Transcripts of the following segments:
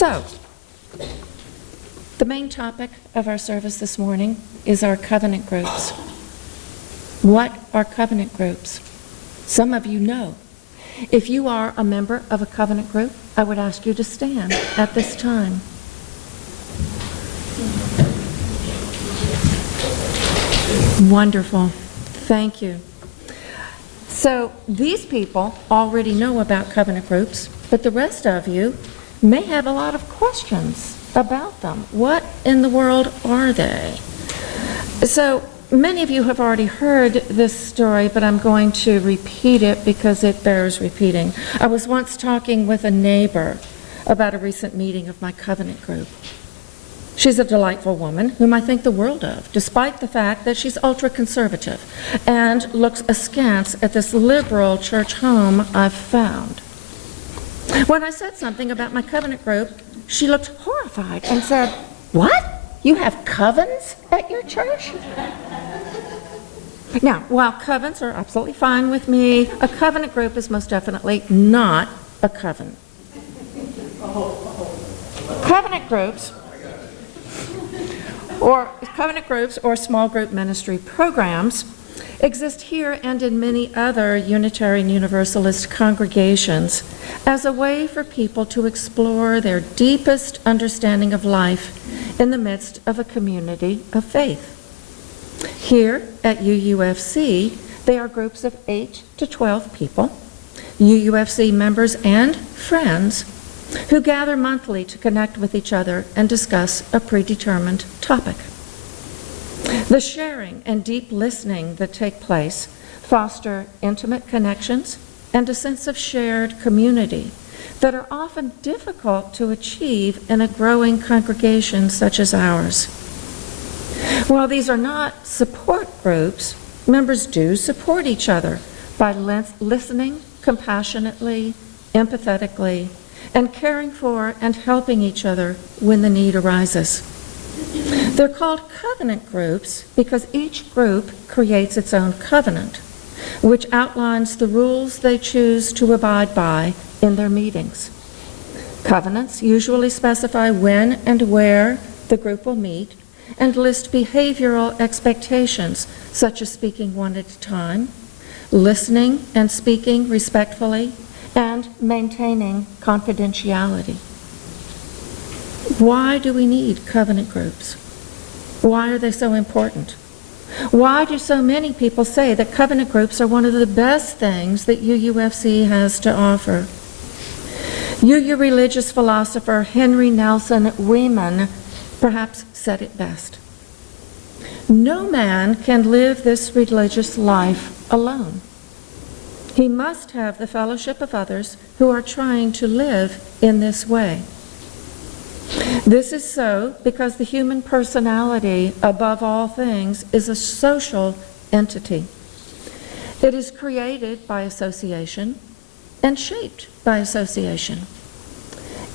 So, the main topic of our service this morning is our covenant groups. What are covenant groups? Some of you know. If you are a member of a covenant group, I would ask you to stand at this time. Wonderful. Thank you. So these people already know about covenant groups, but the rest of you may have a lot of questions about them. What in the world are they? So many of you have already heard this story, but I'm going to repeat it because it bears repeating. I was once talking with a neighbor about a recent meeting of my covenant group. She's a delightful woman whom I think the world of, despite the fact that she's ultra-conservative and looks askance at this liberal church home I've found. When I said something about my covenant group, she looked horrified and said, "What? You have covens at your church?" Now, while covens are absolutely fine with me, a covenant group is most definitely not a coven. Covenant groups or small group ministry programs exist here and in many other Unitarian Universalist congregations as a way for people to explore their deepest understanding of life in the midst of a community of faith. Here at UUFC, they are groups of 8 to 12 people, UUFC members and friends, who gather monthly to connect with each other and discuss a predetermined topic. The sharing and deep listening that take place foster intimate connections and a sense of shared community that are often difficult to achieve in a growing congregation such as ours. While these are not support groups, members do support each other by listening compassionately, empathetically, and caring for and helping each other when the need arises. They're called covenant groups because each group creates its own covenant, which outlines the rules they choose to abide by in their meetings. Covenants usually specify when and where the group will meet and list behavioral expectations, such as speaking one at a time, listening and speaking respectfully, and maintaining confidentiality. Why do we need covenant groups? Why are they so important? Why do so many people say that covenant groups are one of the best things that UUFC has to offer? UU religious philosopher Henry Nelson Weeman perhaps said it best. No man can live this religious life alone. He must have the fellowship of others who are trying to live in this way. This is so because the human personality, above all things, is a social entity. It is created by association and shaped by association.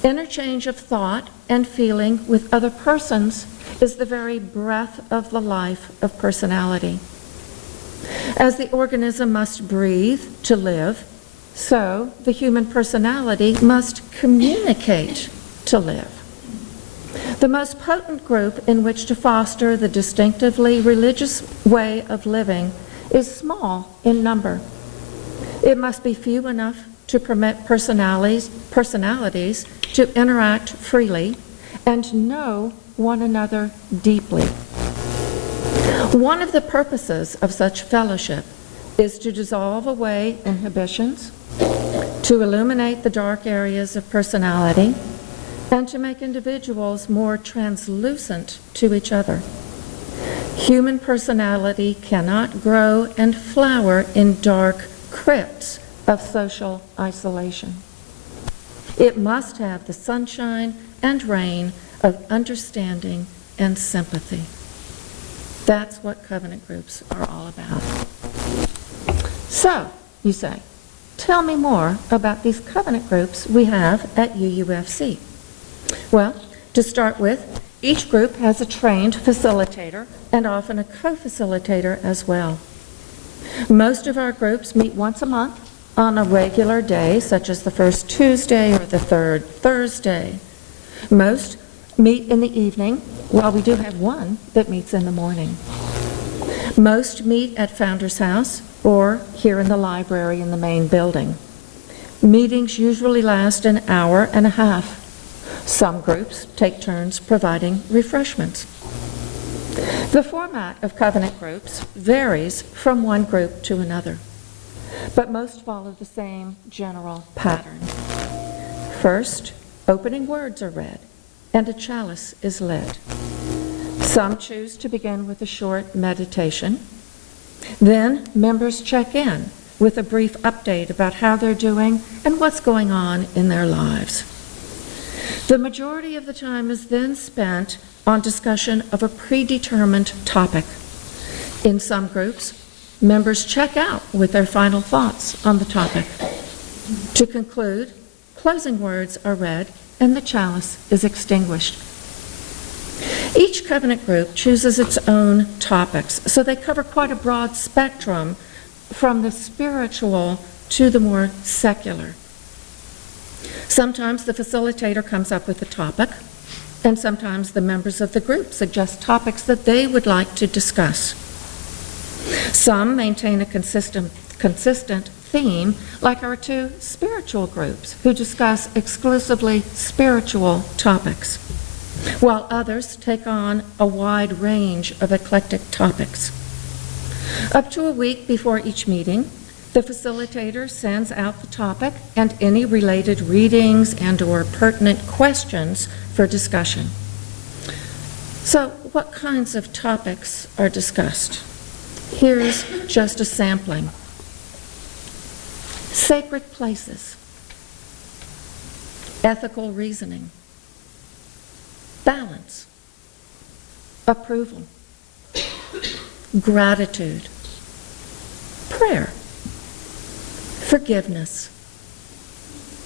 Interchange of thought and feeling with other persons is the very breath of the life of personality. As the organism must breathe to live, so the human personality must communicate to live. The most potent group in which to foster the distinctively religious way of living is small in number. It must be few enough to permit personalities to interact freely and know one another deeply. One of the purposes of such fellowship is to dissolve away inhibitions, to illuminate the dark areas of personality, and to make individuals more translucent to each other. Human personality cannot grow and flower in dark crypts of social isolation. It must have the sunshine and rain of understanding and sympathy. That's what covenant groups are all about. So, you say, tell me more about these covenant groups we have at UUFC. Well, to start with, each group has a trained facilitator and often a co-facilitator as well. Most of our groups meet once a month on a regular day, such as the first Tuesday or the third Thursday. Most meet in the evening, while we do have one that meets in the morning. Most meet at Founder's House or here in the library in the main building. Meetings usually last an hour and a half. Some groups take turns providing refreshments. The format of covenant groups varies from one group to another, but most follow the same general pattern. First, opening words are read, and a chalice is lit. Some choose to begin with a short meditation. Then, members check in with a brief update about how they're doing and what's going on in their lives. The majority of the time is then spent on discussion of a predetermined topic. In some groups, members check out with their final thoughts on the topic. To conclude, closing words are read and the chalice is extinguished. Each covenant group chooses its own topics, so they cover quite a broad spectrum from the spiritual to the more secular. Sometimes the facilitator comes up with a topic, and sometimes the members of the group suggest topics that they would like to discuss. Some maintain a consistent theme, like our two spiritual groups, who discuss exclusively spiritual topics, while others take on a wide range of eclectic topics. Up to a week before each meeting, the facilitator sends out the topic and any related readings and/or pertinent questions for discussion. So, what kinds of topics are discussed? Here's just a sampling. Sacred places, ethical reasoning, balance, approval, gratitude, prayer, forgiveness,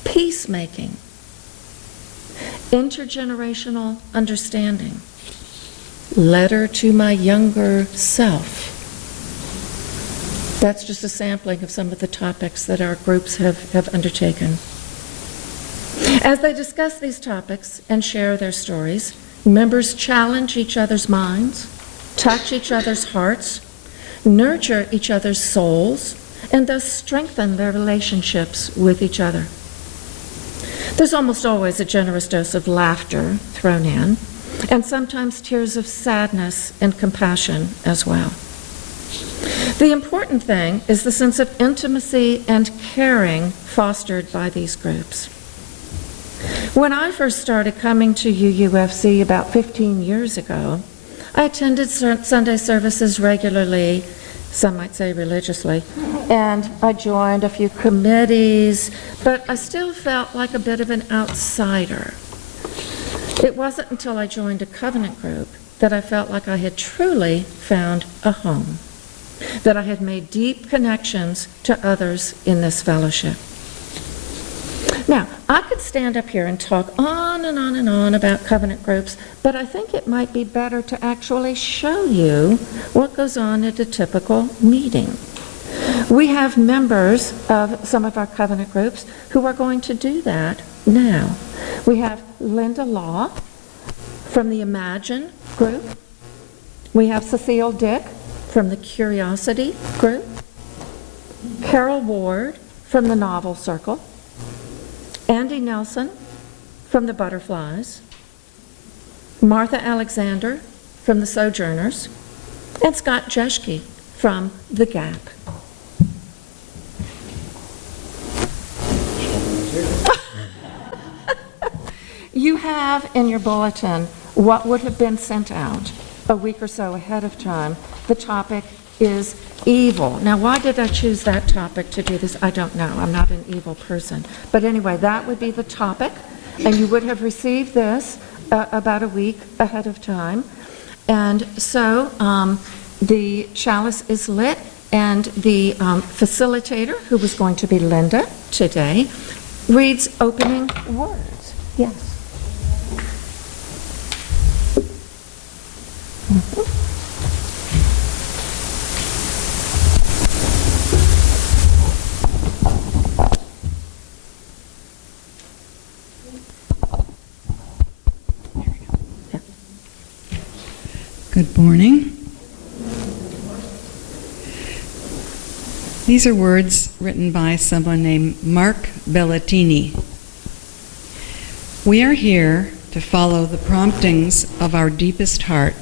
peacemaking, intergenerational understanding, letter to my younger self. That's just a sampling of some of the topics that our groups have undertaken. As they discuss these topics and share their stories, members challenge each other's minds, touch each other's hearts, nurture each other's souls, and thus strengthen their relationships with each other. There's almost always a generous dose of laughter thrown in, and sometimes tears of sadness and compassion as well. The important thing is the sense of intimacy and caring fostered by these groups. When I first started coming to UUFC about 15 years ago, I attended Sunday services regularly, some might say religiously, and I joined a few committees, but I still felt like a bit of an outsider. It wasn't until I joined a covenant group that I felt like I had truly found a home, that I had made deep connections to others in this fellowship. Now, I could stand up here and talk on and on and on about covenant groups, but I think it might be better to actually show you what goes on at a typical meeting. We have members of some of our covenant groups who are going to do that now. We have Linda Law from the Imagine group. We have Cecile Dick from the Curiosity group. Carol Ward from the Novel Circle. Andy Nelson from the Butterflies. Martha Alexander from the Sojourners. And Scott Jeschke from The Gap. You have in your bulletin what would have been sent out a week or so ahead of time. The topic is evil. Now, why did I choose that topic to do this? I don't know. I'm not an evil person. But anyway, that would be the topic, and you would have received this about a week ahead of time. And so the chalice is lit, and the facilitator, who was going to be Linda today, reads opening words. Yes. Good morning. These are words written by someone named Mark Bellatini. We are here to follow the promptings of our deepest heart.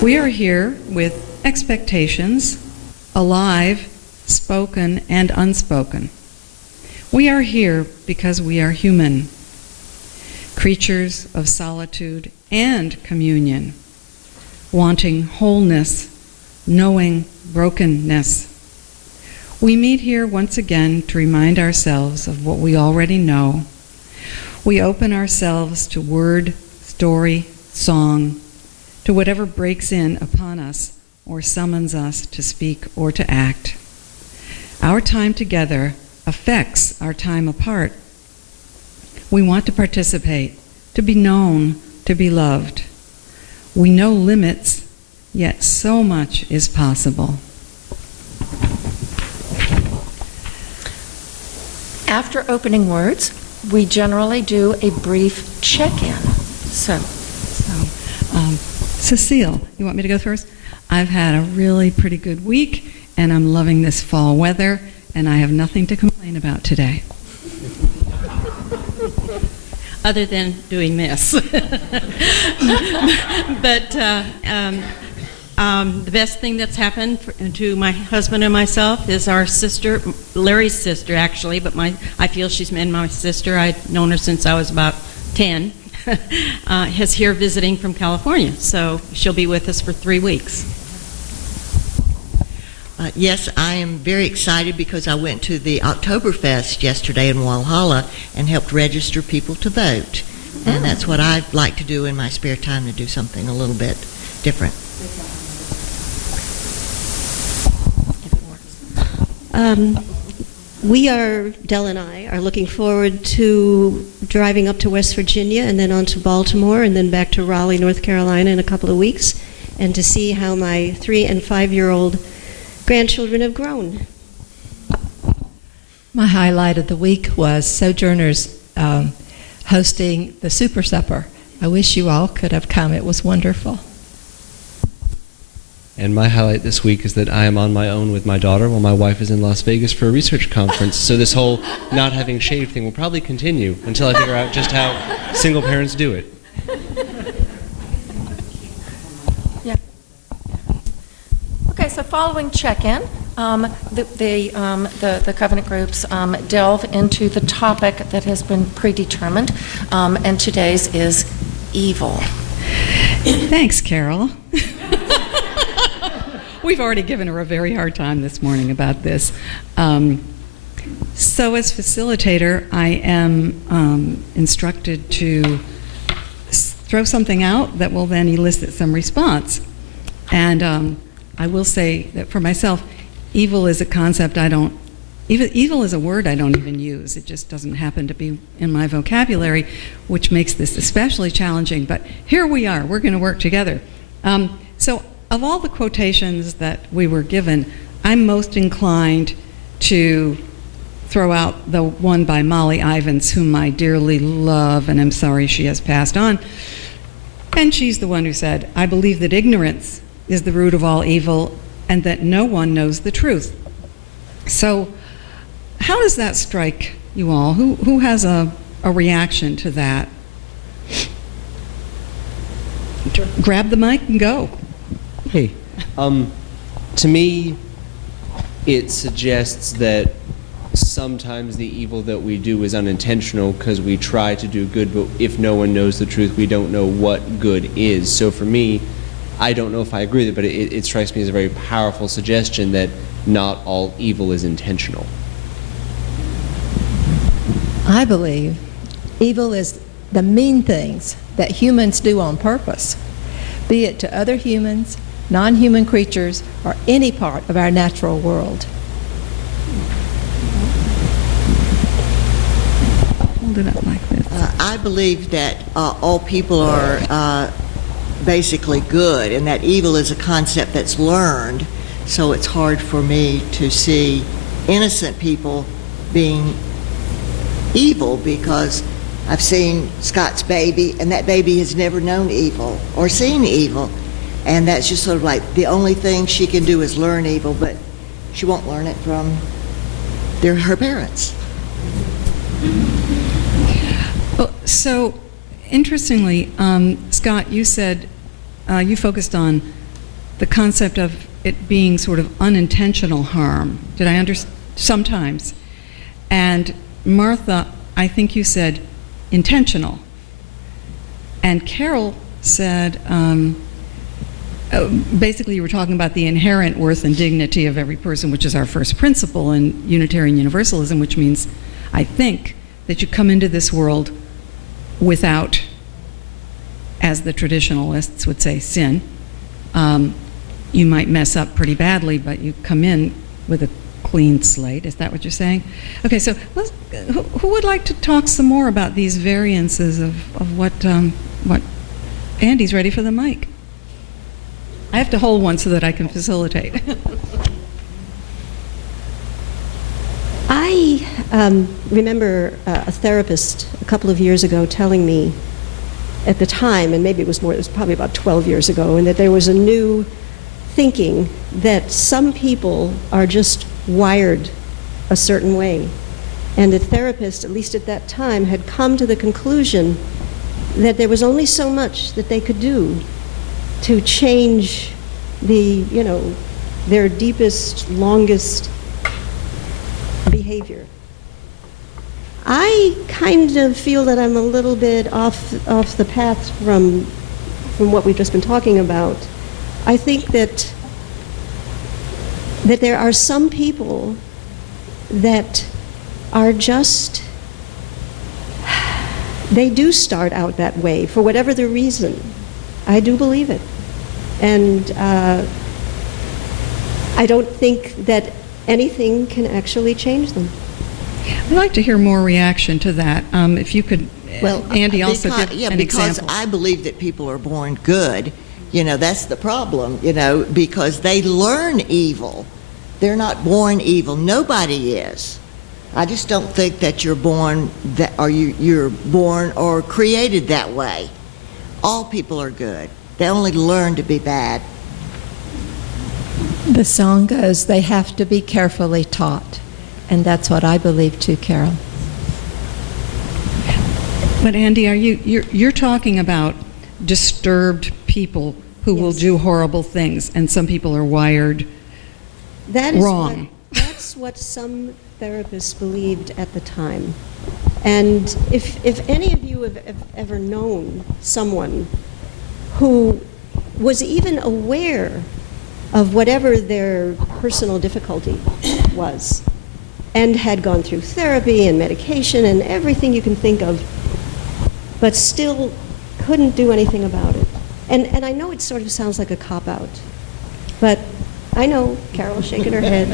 We are here with expectations, alive, spoken and unspoken. We are here because we are human, creatures of solitude and communion, wanting wholeness, knowing brokenness. We meet here once again to remind ourselves of what we already know. We open ourselves to word, story, song, to whatever breaks in upon us or summons us to speak or to act. Our time together affects our time apart. We want to participate, to be known, to be loved. We know limits, yet so much is possible. After opening words, we generally do a brief check-in. Cecile, you want me to go first? I've had a really pretty good week, and I'm loving this fall weather, and I have nothing to complain about today. Other than doing this. But the best thing that's happened to my husband and myself is our sister, Larry's sister actually, but I feel she's been my sister. I've known her since I was about 10. Is here visiting from California, so she'll be with us for 3 weeks. Yes, I am very excited because I went to the Oktoberfest yesterday in Walhalla and helped register people to vote. And that's what I like to do in my spare time, to do something a little bit different. Dell and I are looking forward to driving up to West Virginia and then on to Baltimore and then back to Raleigh, North Carolina in a couple of weeks, and to see how my 3- and 5-year-old grandchildren have grown. My highlight of the week was Sojourners hosting the Super Supper. I wish you all could have come. It was wonderful. And my highlight this week is that I am on my own with my daughter while my wife is in Las Vegas for a research conference. So this whole not having shaved thing will probably continue until I figure out just how single parents do it. Yeah. Okay, so following check-in, the covenant groups delve into the topic that has been predetermined, and today's is evil. Thanks, Carol. We've already given her a very hard time this morning about this. So as facilitator, I am instructed to throw something out that will then elicit some response. And I will say that for myself, evil is a concept evil is a word I don't even use. It just doesn't happen to be in my vocabulary, which makes this especially challenging. But here we are. We're going to work together. So of all the quotations that we were given, I'm most inclined to throw out the one by Molly Ivins, whom I dearly love, and I'm sorry she has passed on. And she's the one who said, "I believe that ignorance is the root of all evil and that no one knows the truth." So how does that strike you all? Who has a reaction to that? Grab the mic and go. Hey, to me, it suggests that sometimes the evil that we do is unintentional because we try to do good, but if no one knows the truth, we don't know what good is. So for me, I don't know if I agree with it, but it strikes me as a very powerful suggestion that not all evil is intentional. I believe evil is the mean things that humans do on purpose, be it to other humans, non-human creatures, or any part of our natural world. Hold it up like this. I believe that all people are basically good, and that evil is a concept that's learned, so it's hard for me to see innocent people being evil because I've seen Scott's baby, and that baby has never known evil or seen evil. And that's just sort of like the only thing she can do is learn evil, but she won't learn it from her parents. Well, so, interestingly, Scott, you said you focused on the concept of it being sort of unintentional harm. Did I understand? Sometimes. And Martha, I think you said intentional. And Carol said, basically you were talking about the inherent worth and dignity of every person, which is our first principle in Unitarian Universalism, which means, I think, that you come into this world without, as the traditionalists would say, sin. You might mess up pretty badly, but you come in with a clean slate. Is that what you're saying? Okay, so who would like to talk some more about these variances of what Andy's ready for the mic. I have to hold one so that I can facilitate. I remember a therapist a couple of years ago telling me at the time, and maybe it was probably about 12 years ago, and that there was a new thinking that some people are just wired a certain way. And the therapist, at least at that time, had come to the conclusion that there was only so much that they could do to change their deepest, longest behavior. I kind of feel that I'm a little bit off the path from what we've just been talking about. I think that there are some people that are just, they do start out that way for whatever the reason. I do believe it. And I don't think that anything can actually change them. I'd like to hear more reaction to that. If you could, Andy, also give an example. Because I believe that people are born good. That's the problem, because they learn evil. They're not born evil. Nobody is. I just don't think that you're born you're born or created that way. All people are good. They only learn to be bad. The song goes, they have to be carefully taught. And that's what I believe too, Carol. But Andy, you're talking about disturbed people who will do horrible things, and some people are wired wrong. That's what some therapists believed at the time. And if any of you have ever known someone who was even aware of whatever their personal difficulty was, and had gone through therapy and medication and everything you can think of, but still couldn't do anything about it. And I know it sort of sounds like a cop-out, but I know Carol's shaking her head.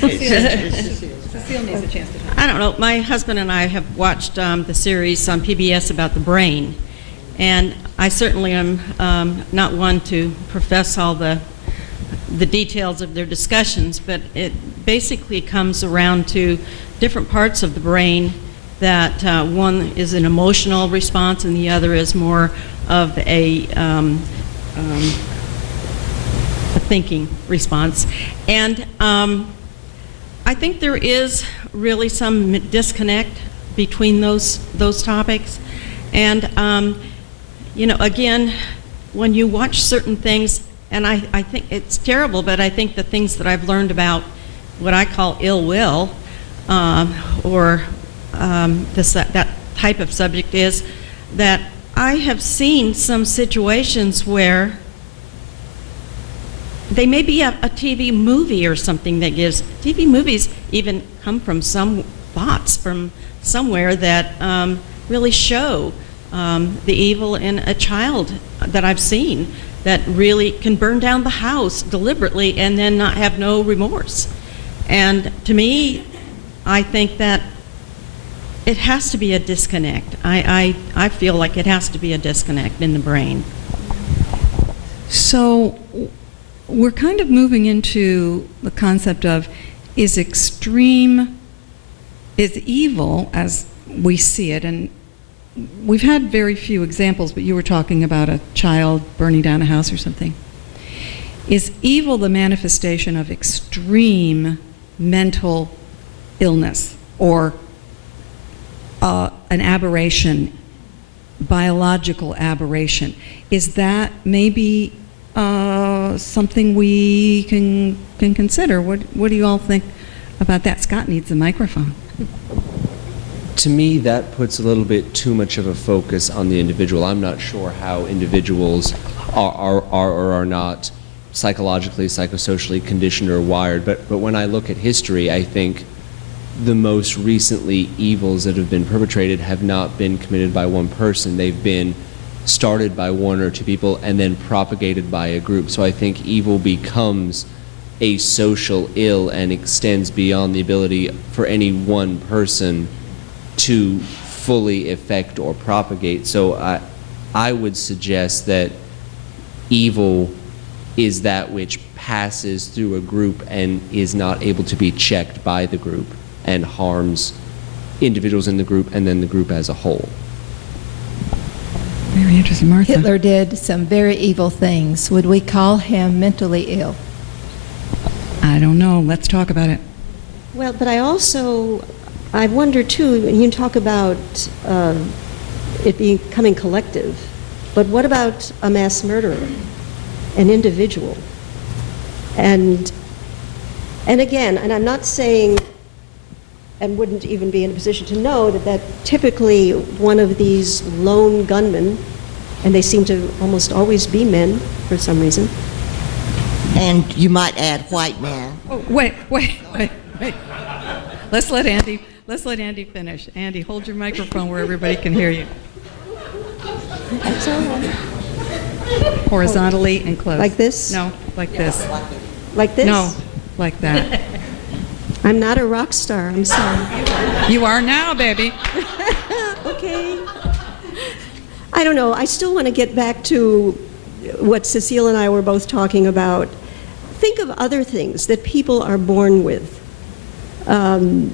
Cecile needs a chance to talk. I don't know. My husband and I have watched the series on PBS about the brain, and I certainly am not one to profess all the details of their discussions, but it basically comes around to different parts of the brain that one is an emotional response and the other is more of a thinking response. And I think there is really some disconnect between those topics. And, again, when you watch certain things, and I think it's terrible, but I think the things that I've learned about what I call ill will, or that type of subject, is that I have seen some situations where they may be a TV movie or something that gives, TV movies even come from some thoughts from somewhere that really show the evil in a child that I've seen that really can burn down the house deliberately and then not have no remorse. And to me, I think that it has to be a disconnect. I feel like it has to be a disconnect in the brain. So we're kind of moving into the concept of, is evil as we see it, and we've had very few examples, but you were talking about a child burning down a house or something. Is evil the manifestation of extreme mental illness or an aberration, biological aberration? Is that maybe something we can consider? What do you all think about that? Scott needs a microphone. To me, that puts a little bit too much of a focus on the individual. I'm not sure how individuals are or are not psychologically, psychosocially conditioned or wired, but when I look at history, I think the most recently evils that have been perpetrated have not been committed by one person. They've been started by one or two people and then propagated by a group. So I think evil becomes a social ill and extends beyond the ability for any one person to fully affect or propagate. So I would suggest that evil is that which passes through a group and is not able to be checked by the group and harms individuals in the group and then the group as a whole. Very interesting, Martha. Hitler did some very evil things. Would we call him mentally ill? I don't know. Let's talk about it. Well, but I wonder too, when you talk about it becoming collective, but what about a mass murderer, an individual? And again, and I'm not saying, and wouldn't even be in a position to know, that typically one of these lone gunmen, and they seem to almost always be men for some reason. And you might add white man. Oh, wait. Let's let Andy finish. Andy, hold your microphone where everybody can hear you. That's all right. Horizontally and close. Like this? No, like this. Like this? No, like that. I'm not a rock star, I'm sorry. You are now, baby. Okay. I don't know, I still want to get back to what Cecile and I were both talking about. Think of other things that people are born with. I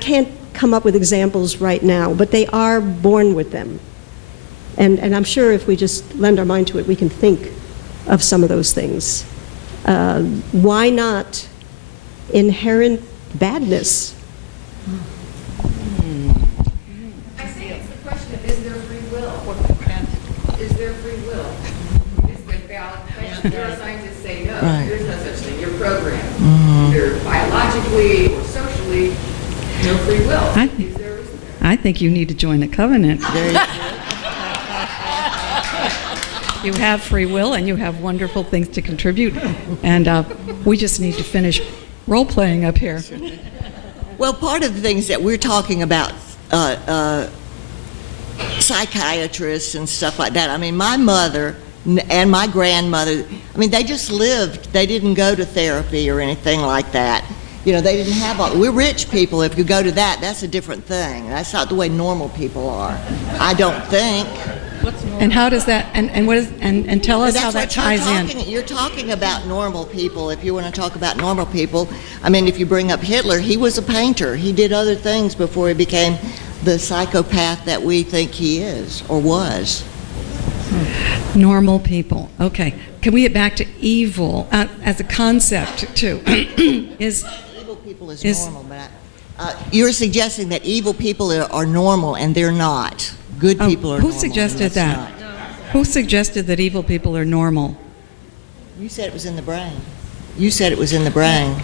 can't come up with examples right now, but they are born with them. And I'm sure if we just lend our mind to it, we can think of some of those things. Why not inherent badness? I think it's the question of, is there free will? Is there free will? Is the valid question? Neuroscientists say no. Right. There's no such thing. You're programmed. Either biologically or socially, no free will. Is there or isn't there? I think you need to join the covenant. There you You have free will and you have wonderful things to contribute. And we just need to finish role-playing up here. Well, part of the things that we're talking about, psychiatrists and stuff like that, I mean, my mother and my grandmother, I mean, they just lived. They didn't go to therapy or anything like that. You know, they didn't have all, we're rich people. If you go to that, that's a different thing. That's not the way normal people are, I don't think. And how does that, and what is, and tell us how that ties in. You're talking about normal people. If you want to talk about normal people, I mean, if you bring up Hitler, he was a painter. He did other things before he became the psychopath that we think he is or was. Normal people. Okay. Can we get back to evil as a concept too? Evil people is normal, but you're suggesting that evil people are normal, and they're not. Good people are normal. Who suggested that? Not. Who suggested that evil people are normal? You said it was in the brain. You said it was in the brain.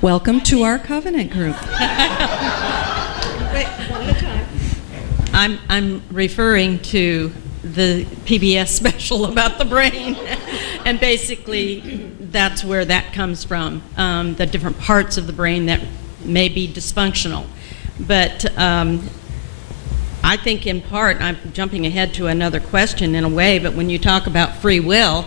Welcome to our covenant group. I'm referring to the PBS special about the brain, and basically that's where that comes from, the different parts of the brain that may be dysfunctional. But I think in part, I'm jumping ahead to another question in a way, but when you talk about free will,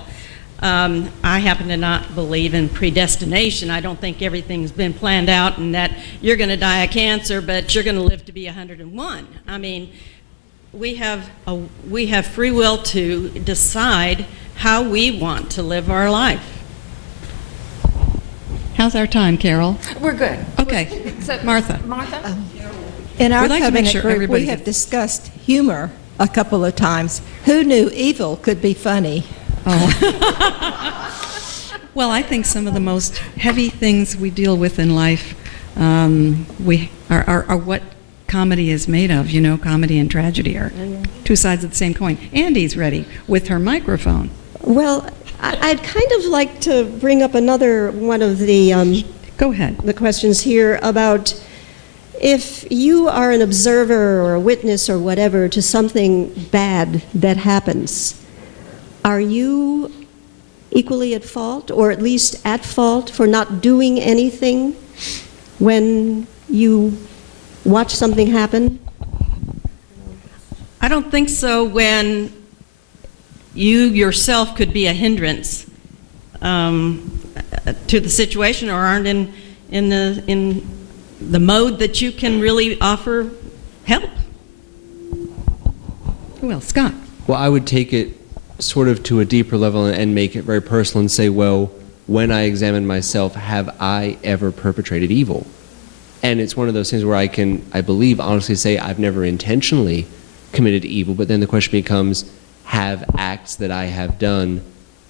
I happen to not believe in predestination. I don't think everything's been planned out and that you're going to die of cancer, but you're going to live to be 101. I mean, we have free will to decide how we want to live our life. How's our time, Carol? We're good. Okay. So, Martha. Martha? In our We'd like to make covenant sure group, everybody we have gets- discussed humor a couple of times. Who knew evil could be funny? Well, I think some of the most heavy things we deal with in life are what comedy is made of. You know, comedy and tragedy are two sides of the same coin. Andy's ready with her microphone. Well, I'd kind of like to bring up another one of the Go ahead. the questions here about if you are an observer or a witness or whatever to something bad that happens, are you equally at fault, or at least at fault, for not doing anything when you watch something happen? I don't think so when you yourself could be a hindrance to the situation, or aren't in the mode that you can really offer help. Who else? Scott. Well, I would take it sort of to a deeper level and make it very personal and say, well, when I examine myself, have I ever perpetrated evil? And it's one of those things where I can, I believe, honestly say I've never intentionally committed evil, but then the question becomes, have acts that I have done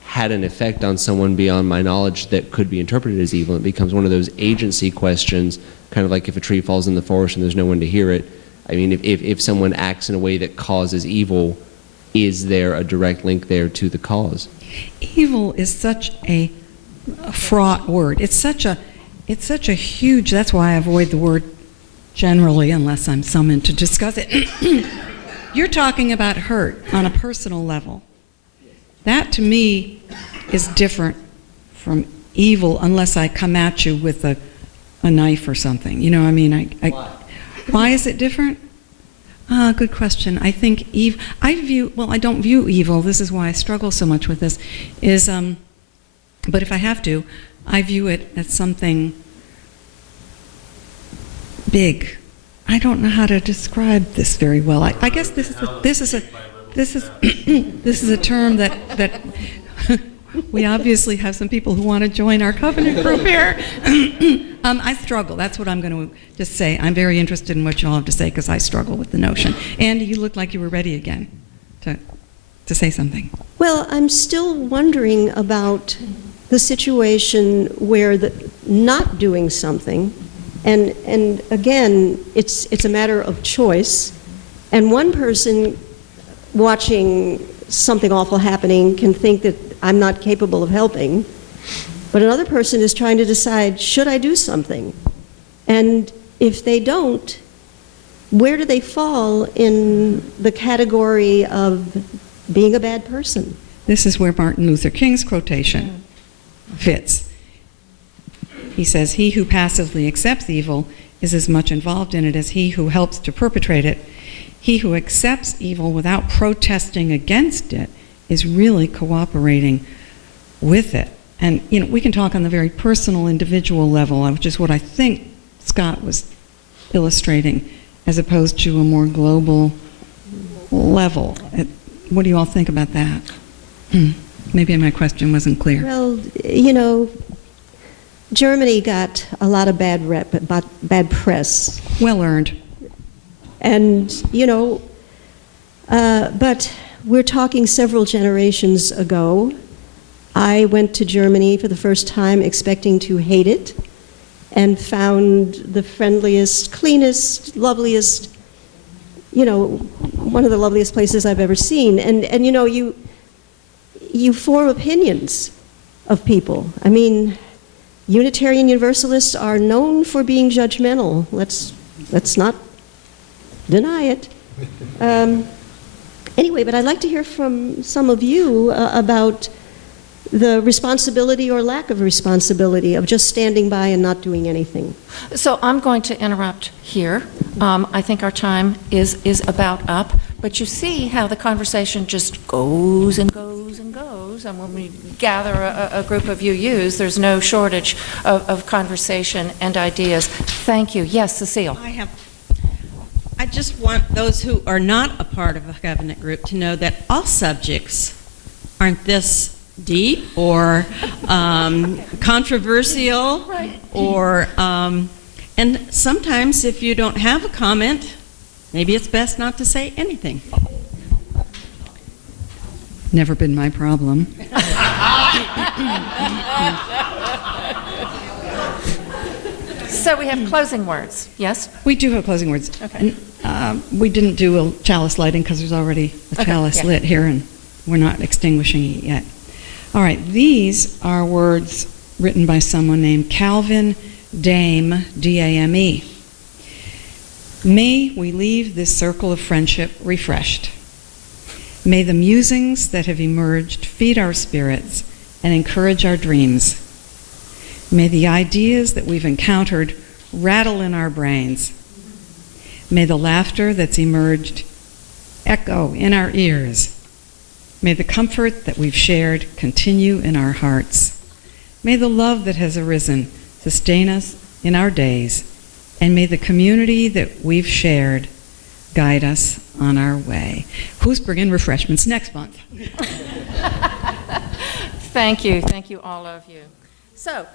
had an effect on someone beyond my knowledge that could be interpreted as evil? It becomes one of those agency questions, kind of like if a tree falls in the forest and there's no one to hear it. I mean, if someone acts in a way that causes evil, is there a direct link there to the cause? Evil is such a fraught word. It's such a huge, that's why I avoid the word generally unless I'm summoned to discuss it. You're talking about hurt on a personal level. That to me is different from evil unless I come at you with a knife or something. You know, I mean, why is it different? Good question. I think I don't view evil, this is why I struggle so much with this, but if I have to, I view it as something big. I don't know how to describe this very well. I guess this is a term that we obviously have some people who want to join our covenant group here. I struggle. That's what I'm going to just say. I'm very interested in what you all have to say because I struggle with the notion. Andy, you look like you were ready again to say something. Well, I'm still wondering about the situation where not doing something, and again, it's a matter of choice, and one person watching something awful happening can think that I'm not capable of helping, but another person is trying to decide, should I do something? And if they don't, where do they fall in the category of being a bad person? This is where Martin Luther King's quotation fits. He says, "He who passively accepts evil is as much involved in it as he who helps to perpetrate it. He who accepts evil without protesting against it is really cooperating with it." And, you know, we can talk on the very personal, individual level, which is what I think Scott was illustrating, as opposed to a more global level. What do you all think about that? Maybe my question wasn't clear. Well, you know, Germany got a lot of bad press. Well earned. And, you know, but we're talking several generations ago. I went to Germany for the first time expecting to hate it and found the friendliest, cleanest, loveliest, you know, one of the loveliest places I've ever seen. And you know, you form opinions of people. I mean, Unitarian Universalists are known for being judgmental. Let's not deny it. Anyway, but I'd like to hear from some of you about the responsibility or lack of responsibility of just standing by and not doing anything. So I'm going to interrupt here. I think our time is about up, but you see how the conversation just goes and goes and goes, and when we gather a group of UUs, there's no shortage of conversation and ideas. Thank you. Yes, Cecile. I just want those who are not a part of a covenant group to know that all subjects aren't this deep or controversial, or and sometimes if you don't have a comment, maybe it's best not to say anything. Never been my problem. So we have closing words, yes? We do have closing words. Okay. And, we didn't do a chalice lighting because there's already a chalice yeah. lit here, and we're not extinguishing it yet. All right, these are words written by someone named Calvin Dame, D-A-M-E. May we leave this circle of friendship refreshed. May the musings that have emerged feed our spirits and encourage our dreams. May the ideas that we've encountered rattle in our brains. May the laughter that's emerged echo in our ears. May the comfort that we've shared continue in our hearts. May the love that has arisen sustain us in our days. And may the community that we've shared guide us on our way. Who's bringing refreshments next month? Thank you all of you. So,